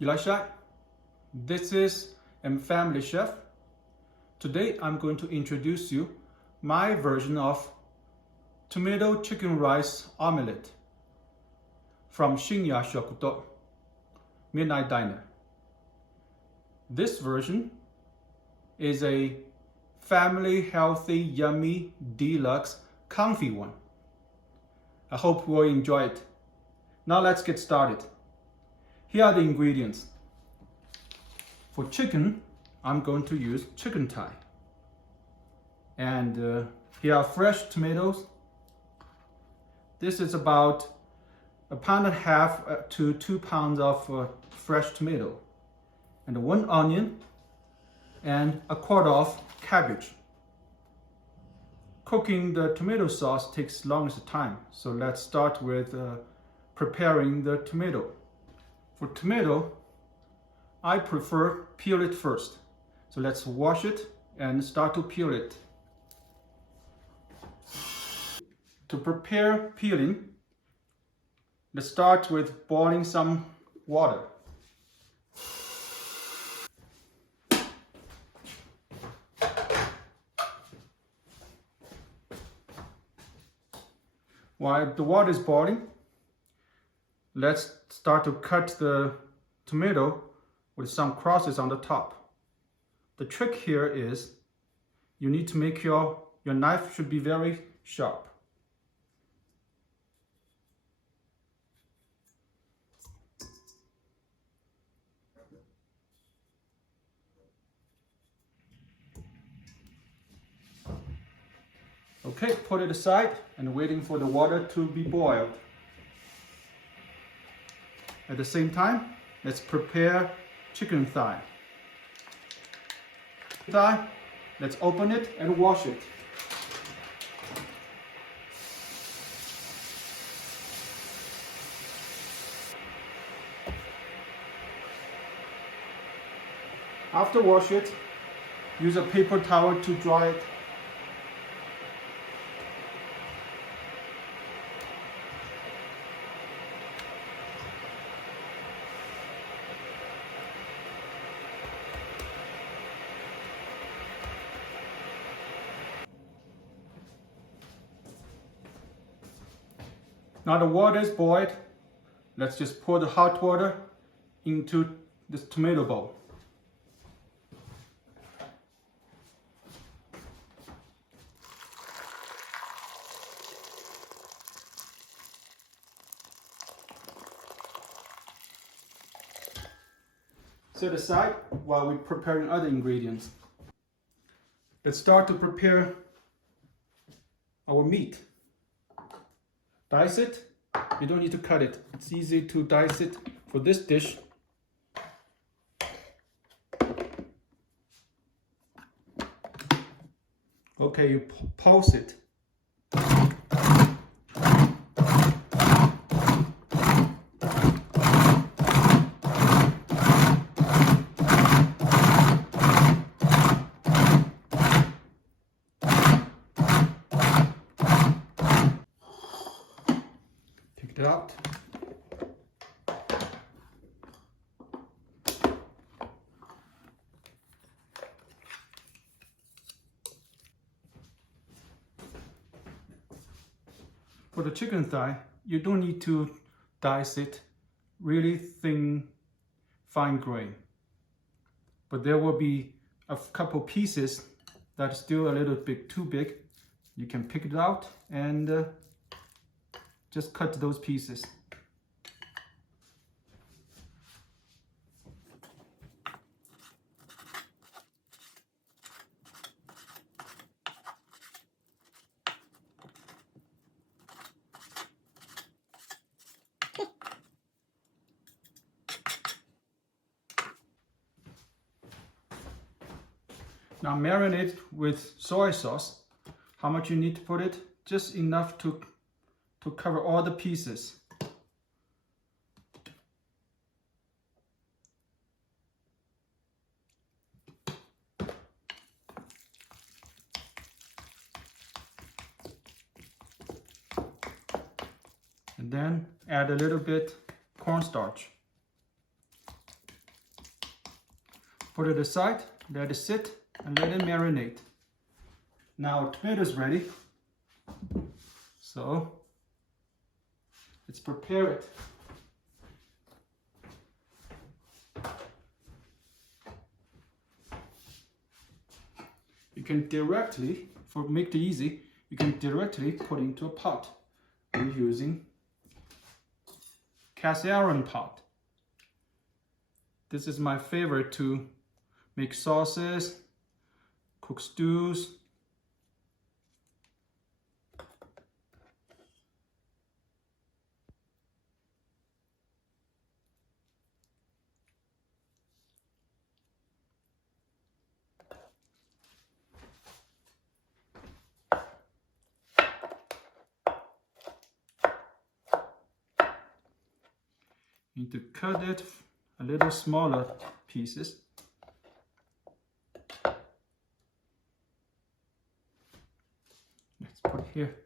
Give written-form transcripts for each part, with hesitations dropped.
Irashai. This is Family Chef. Today I'm going to introduce you my version of Tomato Chicken Rice Omelette from Shinya Shokuto, Midnight Diner. This version is a family healthy, yummy, deluxe, comfy one. I hope you will enjoy it. Now let's get started. Here are the ingredients. For chicken, I'm going to use chicken thigh. And here are fresh tomatoes. This is about 1.5 pounds to 2 pounds of fresh tomato. And 1 onion and 1/4 of cabbage. Cooking the tomato sauce takes longest time, so let's start with preparing the tomato. For tomato, I prefer peel it first. So let's wash it and start to peel it. To prepare peeling, let's start with boiling some water. While the water is boiling, let's start to cut the tomato with some crosses on the top. The trick here is you need to make your knife should be very sharp. Okay, put it aside and waiting for the water to be boiled. At the same time, let's prepare chicken thigh. Let's open it and wash it. After wash it, use a paper towel to dry it. Now the water is boiled. Let's just pour the hot water into this tomato bowl. Set aside while we're preparing other ingredients. Let's start to prepare our meat. Dice it. You don't need to cut it. It's easy to dice it for this dish. Okay, you pulse it. It out. For the chicken thigh, you don't need to dice it really thin, fine grain. But there will be a couple pieces that are still a little bit too big. You can pick it out and just cut those pieces. Now marinate with soy sauce. How much you need to put it? Just enough to cover all the pieces. And then add a little bit cornstarch. Put it aside, let it sit, and let it marinate. Now our tomato is ready. So let's prepare it. You can directly, for make it easy, you can directly put into a pot. We're using cast iron pot. This is my favorite to make sauces, cook stews. You need to cut it a little smaller pieces. Let's put here.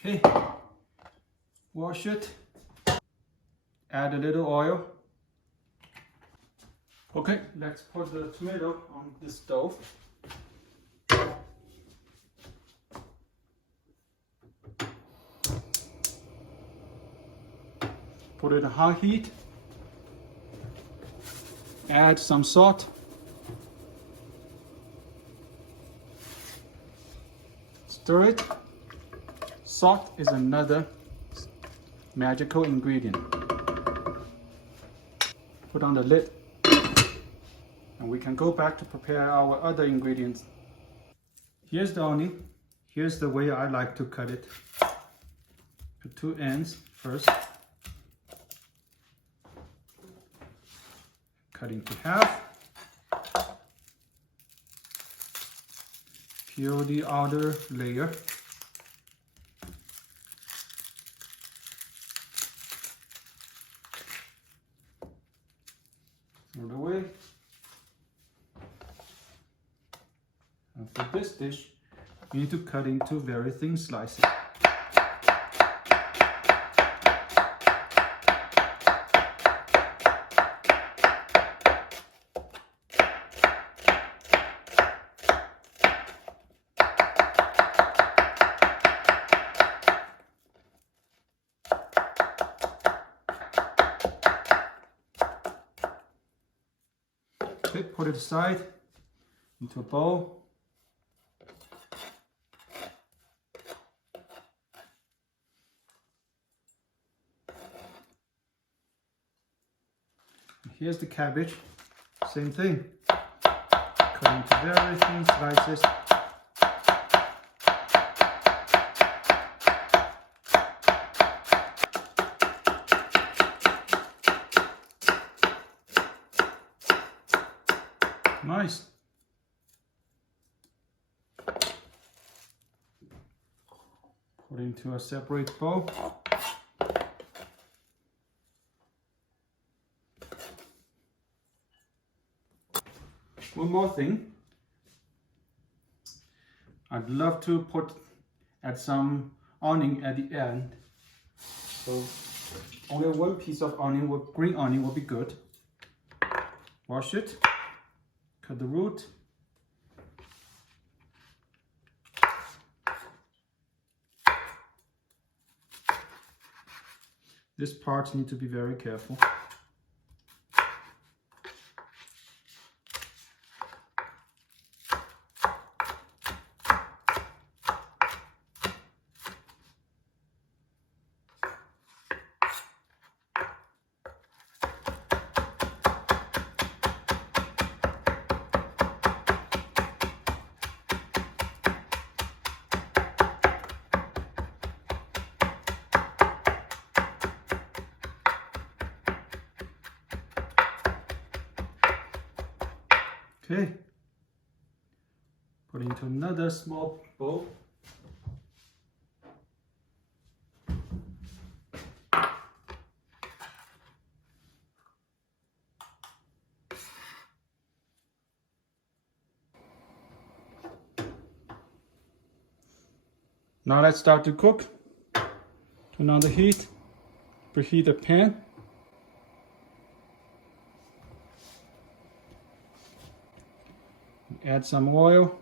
Okay, wash it, add a little oil. Okay, let's put the tomato on the stove. Put it on high heat, add some salt. Stir it. Salt is another magical ingredient. Put on the lid and we can go back to prepare our other ingredients. Here's the onion. Here's the way I like to cut it. The two ends first. Cut into half. Peel the outer layer. Throw it away. And for this dish, you need to cut into very thin slices. Okay, put it aside into a bowl. Here's the cabbage, same thing. Cut into very thin slices. Nice. Put into a separate bowl. One more thing. I'd love to add some onion at the end. So only one piece of onion, green onion will be good. Wash it. Cut the root. This part needs to be very careful. Okay. Put into another small bowl. Now let's start to cook. Turn on the heat. Preheat the pan. Add some oil.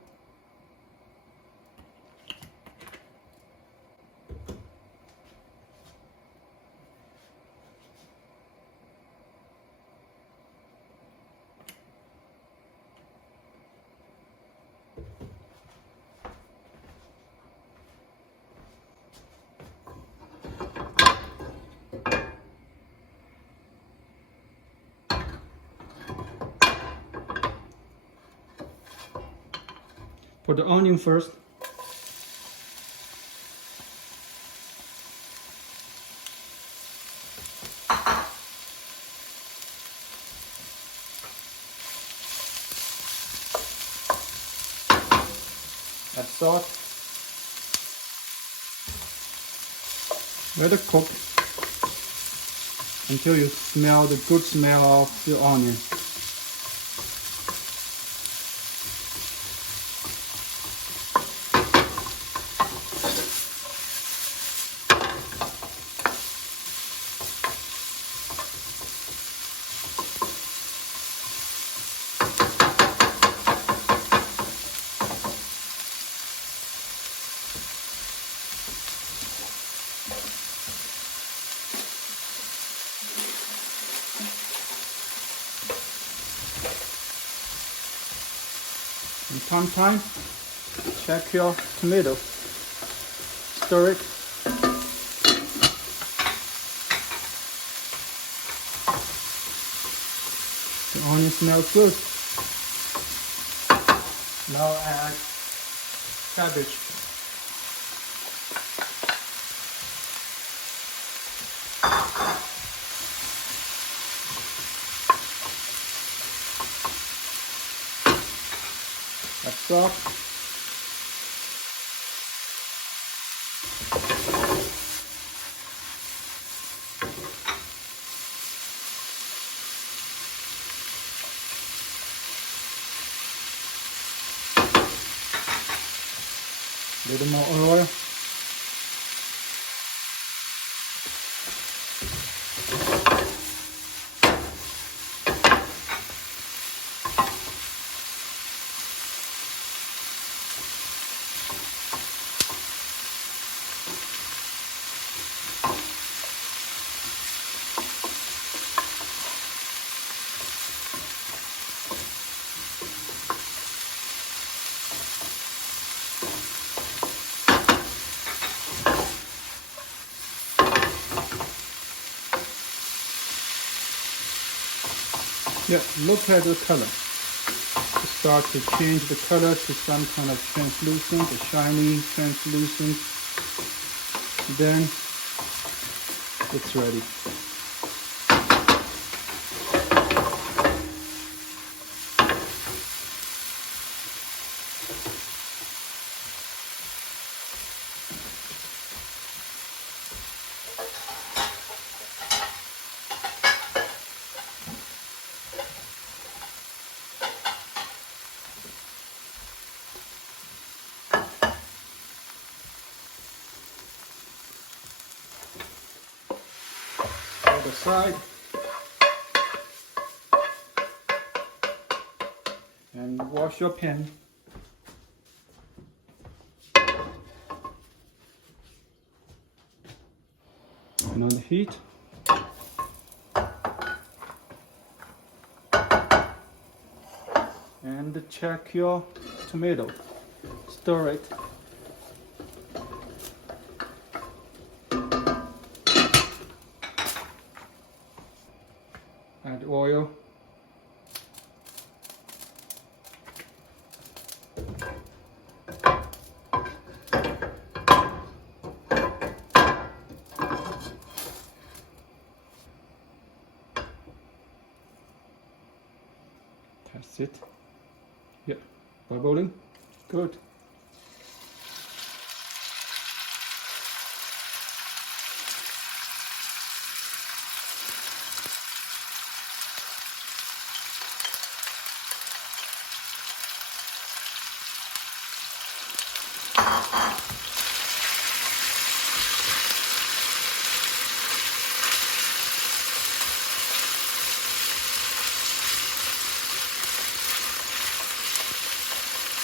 Put the onion first. Add salt. Let it cook until you smell the good smell of the onion. From time to time, check your tomato. Stir it. The onion smells good. Now add cabbage. That's soft. A little more oil. Yeah, look at the color. It starts to change the color to some kind of translucent, a shiny, translucent. Then it's ready. Aside and wash your pan. Turn on the heat. And check your tomato. Stir it. Add oil. That's it. Yeah, bubbling. Good.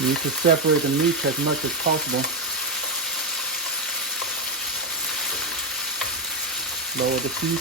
You need to separate the meat as much as possible. Lower the heat.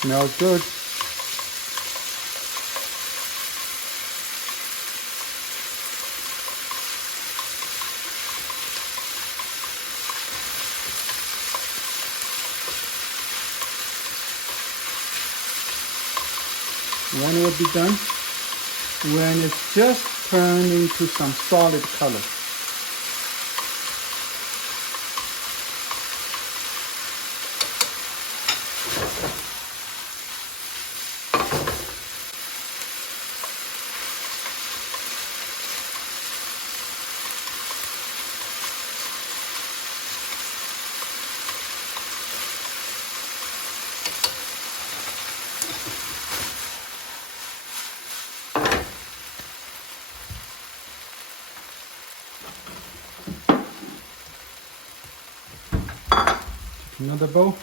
Smells good. When it will be done? When it's just turned into some solid color. Another bowl.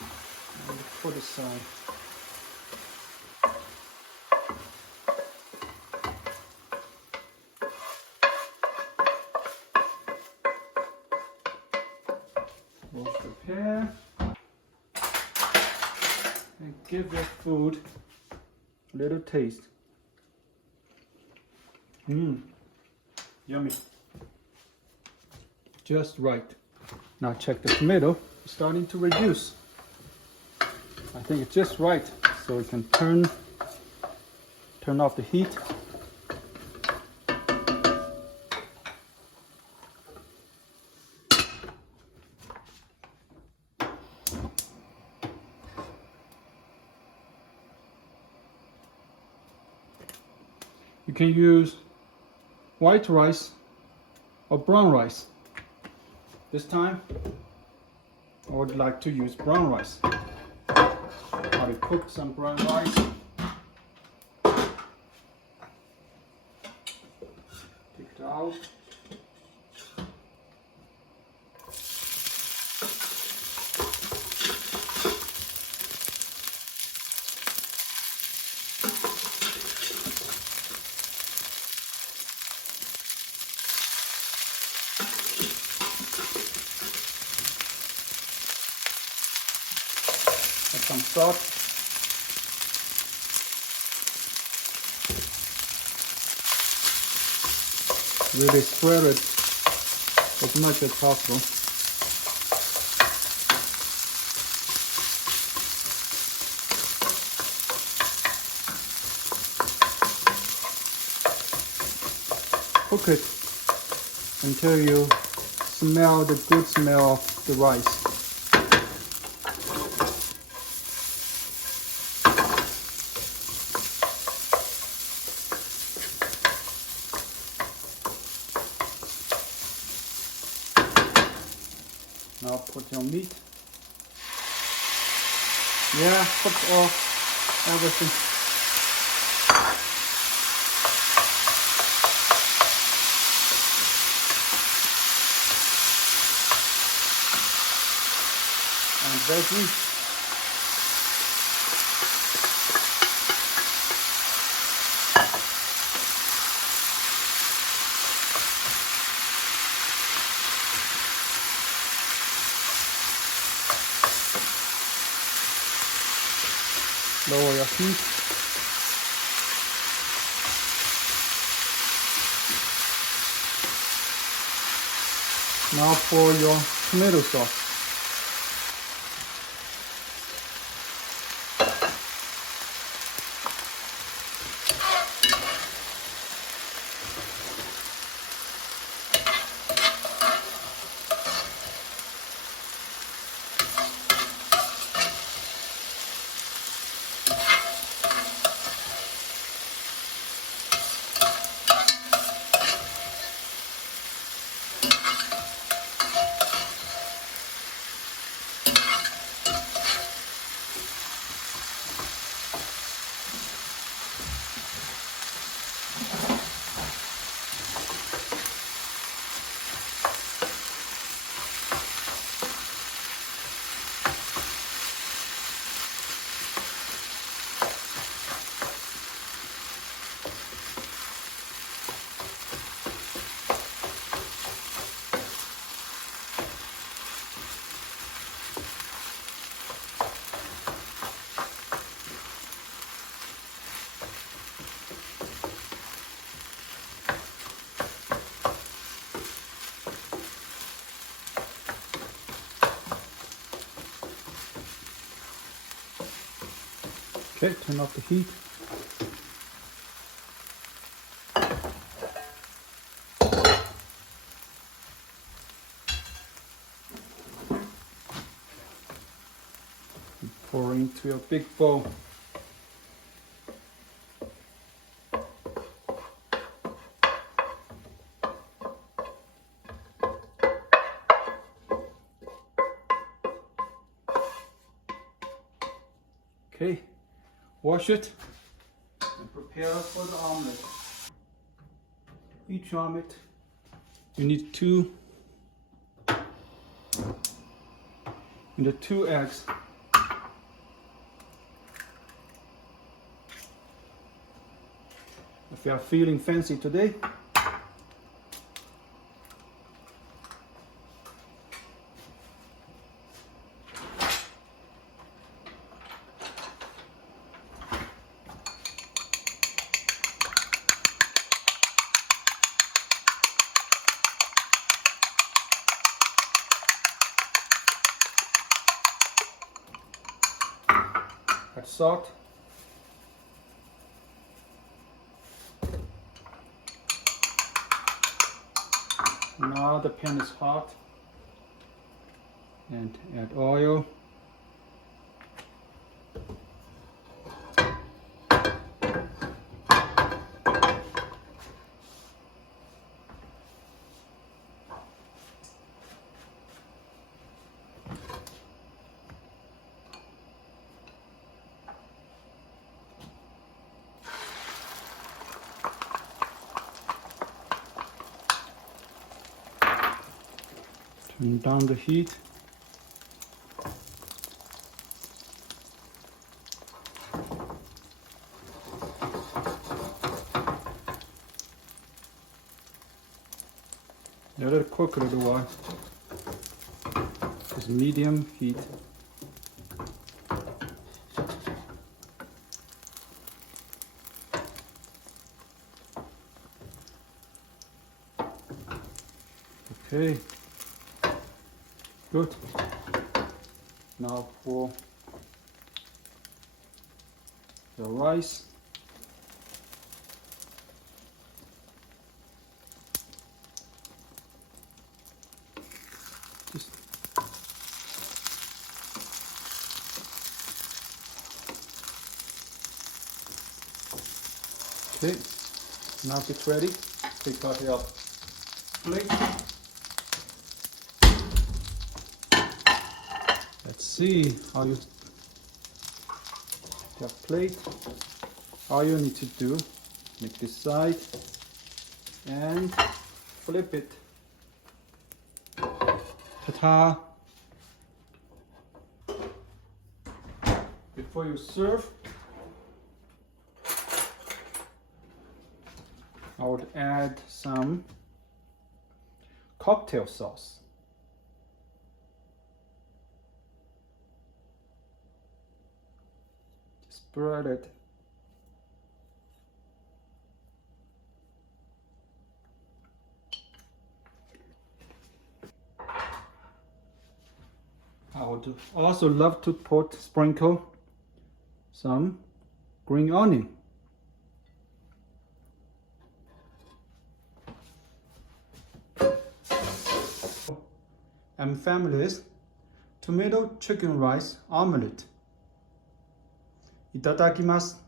And put aside. Wash the pan and give your food a little taste. Yummy. Just right. Now check the tomato. It's starting to reduce. I think it's just right, so we can turn off the heat. You can use white rice or brown rice. This time, I would like to use brown rice. I will cook some brown rice. Take it out. Some salt. Really spread it as much as possible. Cook it until you smell the good smell of the rice. Now put your meat. Yeah, cook everything. And veggies. Lower your heat. Now pour your tomato sauce. Okay, turn off the heat. And pour into your big bowl. Okay. Wash it and prepare for the omelette. Each omelette, you need two eggs. If you are feeling fancy today, add salt. Now the pan is hot, and add oil. Turn down the heat. Let it cook a little while. It's medium heat. Okay. Good. Now pour the rice. Just okay. Now it's ready. Take out your plate. Let's see how you your plate. All you need to do, make this side and flip it. Ta-ta! Before you serve, I would add some cocktail sauce. spread it. I would also love to sprinkle some green onion. And family's tomato chicken rice omelette. いただきます。